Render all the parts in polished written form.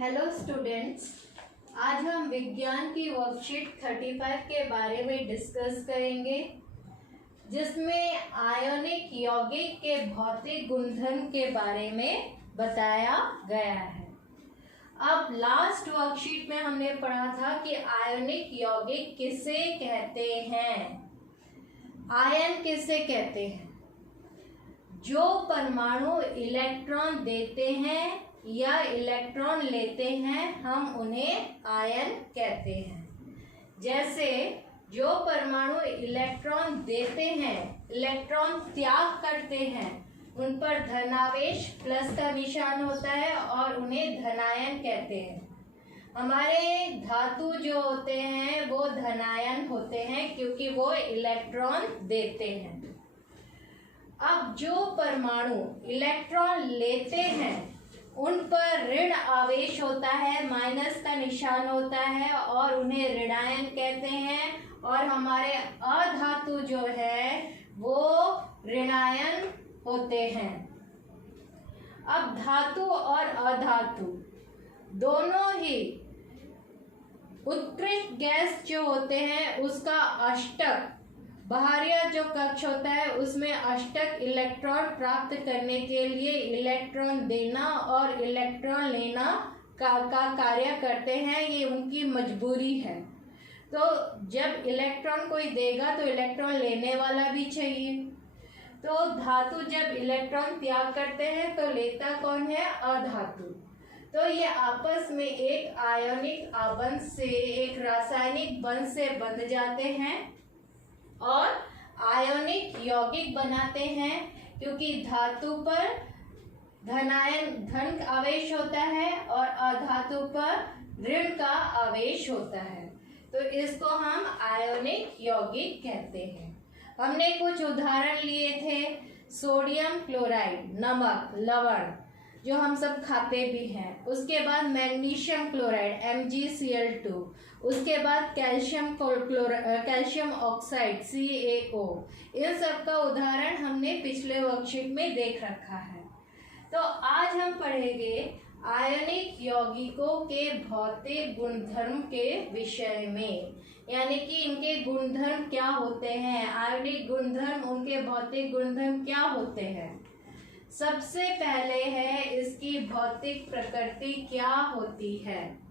Hello students, आज हम विज्ञान की वर्कशीट 35 के बारे में डिस्कस करेंगे, जिसमें आयोनिक यौगिक के भौतिक गुणधर्म के बारे में बताया गया है। अब लास्ट वर्कशीट में हमने पढ़ा था कि आयोनिक यौगिक किसे कहते हैं। आयन किसे कहते हैं? जो परमाणु इलेक्ट्रॉन देते हैं या इलेक्ट्रॉन लेते हैं, हम उन्हें आयन कहते हैं। जैसे जो परमाणु इलेक्ट्रॉन देते हैं, इलेक्ट्रॉन त्याग करते हैं, उन पर धनावेश प्लस का निशान होता है और उन्हें धनायन कहते हैं। हमारे धातु जो होते हैं वो धनायन होते हैं क्योंकि वो इलेक्ट्रॉन देते हैं। अब जो परमाणु इलेक्ट्रॉन लेते हैं उन पर ऋण आवेश होता है, माइनस का निशान होता है और उन्हें ऋणायन कहते हैं। और हमारे अधातु जो है वो ऋणायन होते हैं। अब धातु और अधातु दोनों ही उत्कृष्ट गैस जो होते हैं उसका अष्टक, बाहरिया जो कक्ष होता है उसमें अष्टक इलेक्ट्रॉन प्राप्त करने के लिए इलेक्ट्रॉन देना और इलेक्ट्रॉन लेना का कार्य करते हैं। ये उनकी मजबूरी है। तो जब इलेक्ट्रॉन कोई देगा तो इलेक्ट्रॉन लेने वाला भी चाहिए। तो धातु जब इलेक्ट्रॉन त्याग करते हैं तो लेता कौन है? अधातु। तो ये आपस में एक आयोनिक आबंध से, एक रासायनिक बंध से बंध जाते हैं और आयोनिक यौगिक बनाते हैं, क्योंकि धातु पर धन आवेश होता है और अधातु पर ऋण का आवेश होता है। तो इसको हम आयोनिक यौगिक कहते हैं। हमने कुछ उदाहरण लिए थे। सोडियम क्लोराइड, नमक, लवण, जो हम सब खाते भी हैं। उसके बाद मैग्नीशियम क्लोराइड MgCl2, उसके बाद कैल्शियम ऑक्साइड CaO। इन सब का उदाहरण हमने पिछले वर्कशीट में देख रखा है। तो आज हम पढ़ेंगे आयनिक यौगिकों के भौतिक गुणधर्म के विषय में, यानी कि इनके गुणधर्म क्या होते हैं, आयनिक गुणधर्म, उनके भौतिक गुणधर्म क्या होते हैं। सबसे पहले है इसकी भौतिक प्रकृति क्या होती है।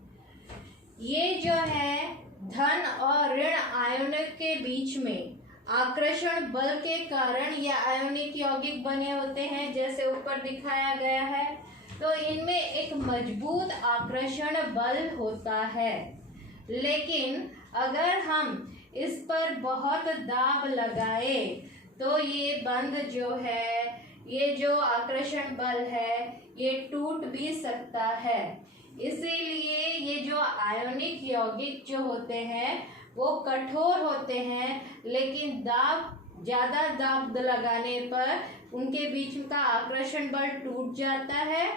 ये जो है धन और ऋण आयनों के बीच में आकर्षण बल के कारण ये आयनिक यौगिक बने होते हैं, जैसे ऊपर दिखाया गया है। तो इनमें एक मजबूत आकर्षण बल होता है, लेकिन अगर हम इस पर बहुत दाब लगाए तो ये बंध जो है, ये जो आकर्षण बल है, ये टूट भी सकता है। इसीलिए ये जो आयोनिक यौगिक जो होते हैं वो कठोर होते हैं, लेकिन ज़्यादा दाब लगाने पर उनके बीच का आकर्षण बल टूट जाता है,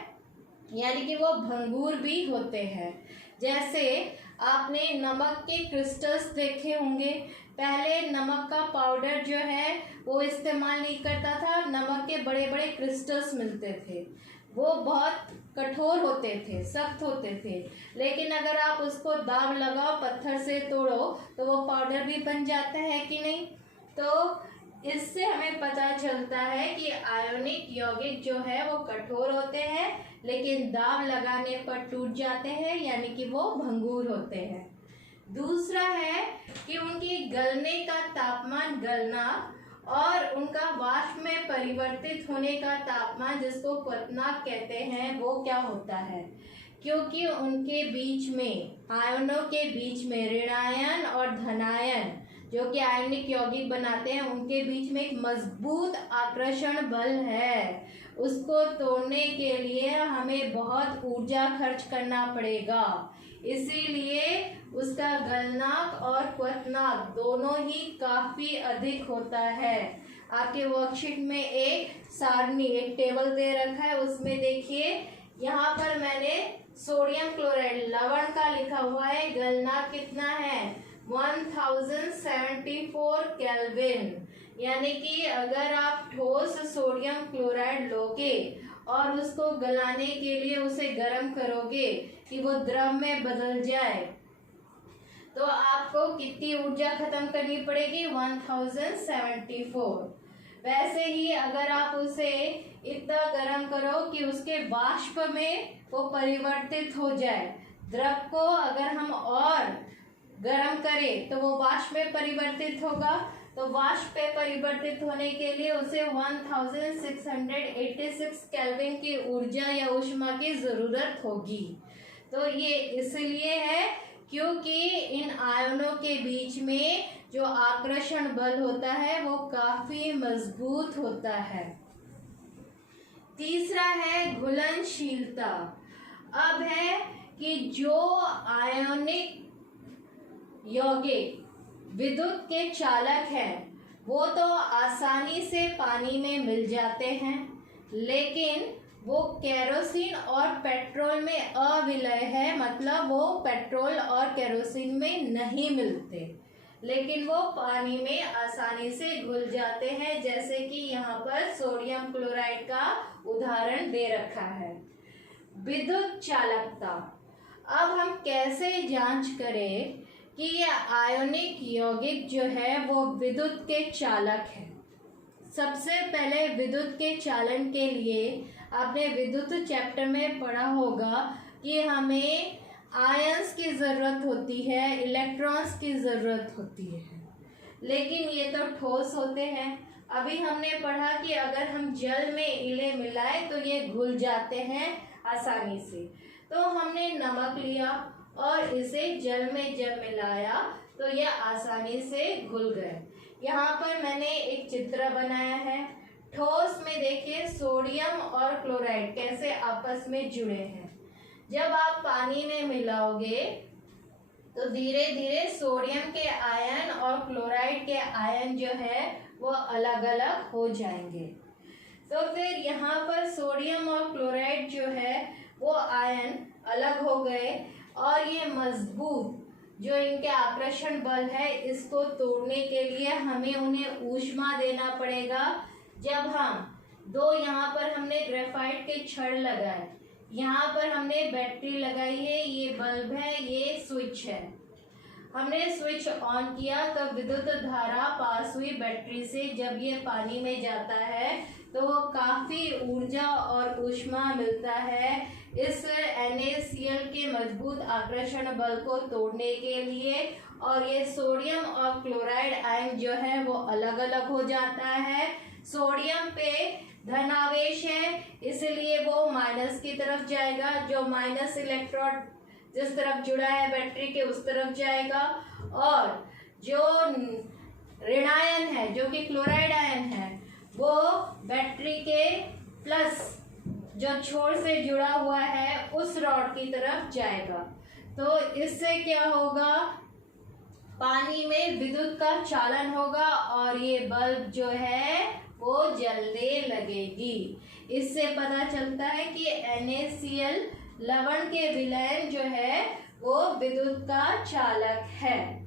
यानी कि वो भंगुर भी होते हैं। जैसे आपने नमक के क्रिस्टल्स देखे होंगे। पहले नमक का पाउडर जो है वो इस्तेमाल नहीं करता था, नमक के बड़े बड़े क्रिस्टल्स मिलते थे। वो बहुत कठोर होते थे, सख्त होते थे, लेकिन अगर आप उसको दाब लगाओ, पत्थर से तोड़ो, तो वो पाउडर भी बन जाता है कि नहीं। तो इससे हमें पता चलता है कि आयोनिक यौगिक जो है वो कठोर होते हैं, लेकिन दाब लगाने पर टूट जाते हैं, यानी कि वो भंगुर होते हैं। दूसरा है कि उनकी गलने का तापमान, गलना, और उनका वाष्प में परिवर्तित होने का तापमान, जिसको क्वथनांक कहते हैं, वो क्या होता है। क्योंकि उनके बीच में, आयनों के बीच में ऋणायन और धनायन जो कि आयनिक यौगिक बनाते हैं, उनके बीच में एक मजबूत आकर्षण बल है। उसको तोड़ने के लिए हमें बहुत ऊर्जा खर्च करना पड़ेगा। इसीलिए उसका गलनांक और क्वथनांक दोनों ही काफ़ी अधिक होता है। आपके वर्कशीट में एक सारणी, एक टेबल दे रखा है, उसमें देखिए यहाँ पर मैंने सोडियम क्लोराइड, लवण का लिखा हुआ है। गलनांक कितना है? 1074 केल्विन। यानी कि अगर आप ठोस सोडियम क्लोराइड लोगे और उसको गलाने के लिए उसे गर्म करोगे कि वो द्रव में बदल जाए, तो आपको कितनी ऊर्जा खत्म करनी पड़ेगी? 1074। वैसे ही अगर आप उसे इतना गर्म करो कि उसके वाष्प में वो परिवर्तित हो जाए, द्रव को अगर हम और गर्म करें तो वो वाष्प में परिवर्तित होगा, तो वाष्प पे परिवर्तित होने के लिए उसे 1686 केल्विन की ऊर्जा या ऊष्मा की जरूरत होगी। तो ये इसलिए है क्योंकि इन आयनों के बीच में जो आकर्षण बल होता है वो काफी मजबूत होता है। तीसरा है घुलनशीलता। अब है कि जो आयनिक यौगिक विद्युत के चालक हैं वो तो आसानी से पानी में मिल जाते हैं, लेकिन वो केरोसिन और पेट्रोल में अविलय है, मतलब वो पेट्रोल और केरोसिन में नहीं मिलते, लेकिन वो पानी में आसानी से घुल जाते हैं, जैसे कि यहाँ पर सोडियम क्लोराइड का उदाहरण दे रखा है। विद्युत चालकता। अब हम कैसे जांच करें कि ये आयोनिक यौगिक जो है वो विद्युत के चालक है? सबसे पहले विद्युत के चालन के लिए आपने विद्युत चैप्टर में पढ़ा होगा कि हमें आयंस की ज़रूरत होती है, इलेक्ट्रॉन्स की ज़रूरत होती है, लेकिन ये तो ठोस होते हैं। अभी हमने पढ़ा कि अगर हम जल में इले मिलाएं तो ये घुल जाते हैं आसानी से। तो हमने नमक लिया और इसे जल में जब मिलाया तो ये आसानी से घुल गए। यहाँ पर मैंने एक चित्र बनाया है। ठोस में देखिए सोडियम और क्लोराइड कैसे आपस में जुड़े हैं। जब आप पानी में मिलाओगे तो धीरे धीरे सोडियम के आयन और क्लोराइड के आयन जो है वो अलग अलग हो जाएंगे। तो फिर यहाँ पर सोडियम और क्लोराइड जो है वो आयन अलग हो गए और ये मजबूत जो इनके आकर्षण बल है इसको तोड़ने के लिए हमें उन्हें ऊष्मा देना पड़ेगा। जब हम दो यहाँ पर हमने ग्रेफाइट के छड़ लगाए, यहाँ पर हमने बैटरी लगाई है, ये बल्ब है, ये स्विच है। हमने स्विच ऑन किया तो विद्युत धारा पास हुई बैटरी से। जब ये पानी में जाता है तो वो काफ़ी ऊर्जा और ऊष्मा मिलता है इस NaCl के मजबूत आकर्षण बल को तोड़ने के लिए, और ये सोडियम और क्लोराइड आयन जो है वो अलग अलग हो जाता है। सोडियम पे धनावेश है इसलिए वो माइनस की तरफ जाएगा, जो माइनस इलेक्ट्रॉन जिस तरफ जुड़ा है बैटरी के उस तरफ जाएगा, और जो ऋणायन है जो कि क्लोराइड आयन है वो बैटरी के प्लस जो छोर से जुड़ा हुआ है उस रॉड की तरफ जाएगा। तो इससे क्या होगा, पानी में विद्युत का चालन होगा और ये बल्ब जो है वो जलने लगेगी। इससे पता चलता है कि NaCl लवण के विलयन जो है वो विद्युत का चालक है।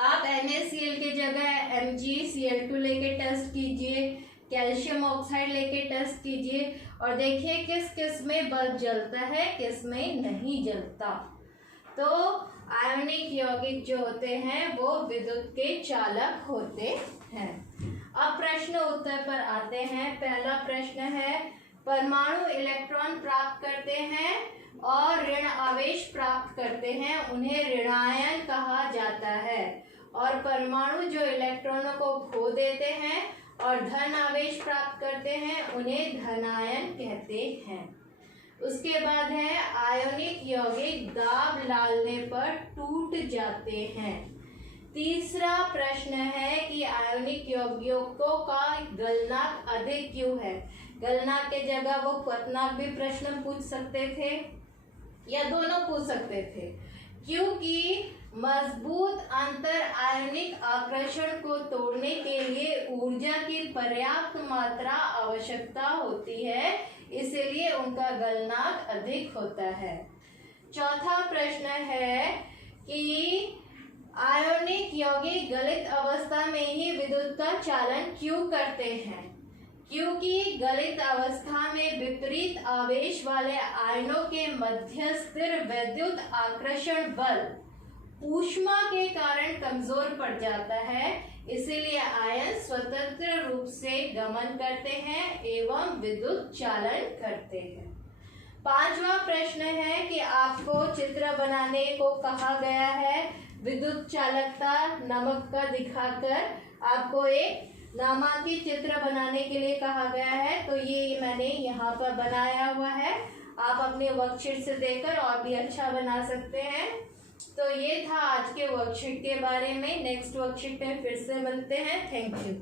आप NaCl के जगह MgCl2 लेके टेस्ट कीजिए, कैल्शियम ऑक्साइड लेके टेस्ट कीजिए और देखिए किस किस में बल्ब जलता है, किस में नहीं जलता। तो आयनिक यौगिक जो होते हैं वो विद्युत के चालक होते हैं। अब प्रश्न उत्तर पर आते हैं। पहला प्रश्न है, परमाणु इलेक्ट्रॉन प्राप्त करते हैं और ऋण आवेश प्राप्त करते हैं, उन्हें ऋणायन कहा जाता है, और परमाणु जो इलेक्ट्रॉनों को खो देते हैं और धन आवेश प्राप्त करते हैं उन्हें धनायन कहते हैं। उसके बाद है आयोनिक यौगिक दाब डालने पर टूट जाते हैं। तीसरा प्रश्न है कि आयोनिक यौगिकों का गलनांक अधिक क्यों है? गलनांक के जगह वो क्वथनांक भी प्रश्न पूछ सकते थे या दोनों पूछ सकते थे, क्योंकि मजबूत अंतर आयनिक आकर्षण को तोड़ने के लिए ऊर्जा की पर्याप्त मात्रा आवश्यकता होती है, इसलिए उनका गलनांक अधिक होता है। चौथा प्रश्न है कि आयोनिक यौगिक गलित अवस्था में ही विद्युत का चालन क्यों करते हैं? क्योंकि गलित अवस्था में विपरीत आवेश वाले आयनों के मध्य स्थिर वैद्युत आकर्षण बल ऊष्मा के कारण कमजोर पड़ जाता है, इसीलिए आयन स्वतंत्र रूप से गमन करते हैं एवं विद्युत चालन करते हैं। पांचवा प्रश्न है कि आपको चित्र बनाने को कहा गया है, विद्युत चालकता नमक का दिखाकर आपको एक नामांकित चित्र बनाने के लिए कहा गया है। तो ये मैंने यहाँ पर बनाया हुआ है, आप अपने वर्कशीट से देखकर और भी अच्छा बना सकते हैं। तो ये था आज के वर्कशीट के बारे में। नेक्स्ट वर्कशीट में फिर से मिलते हैं। Thank you.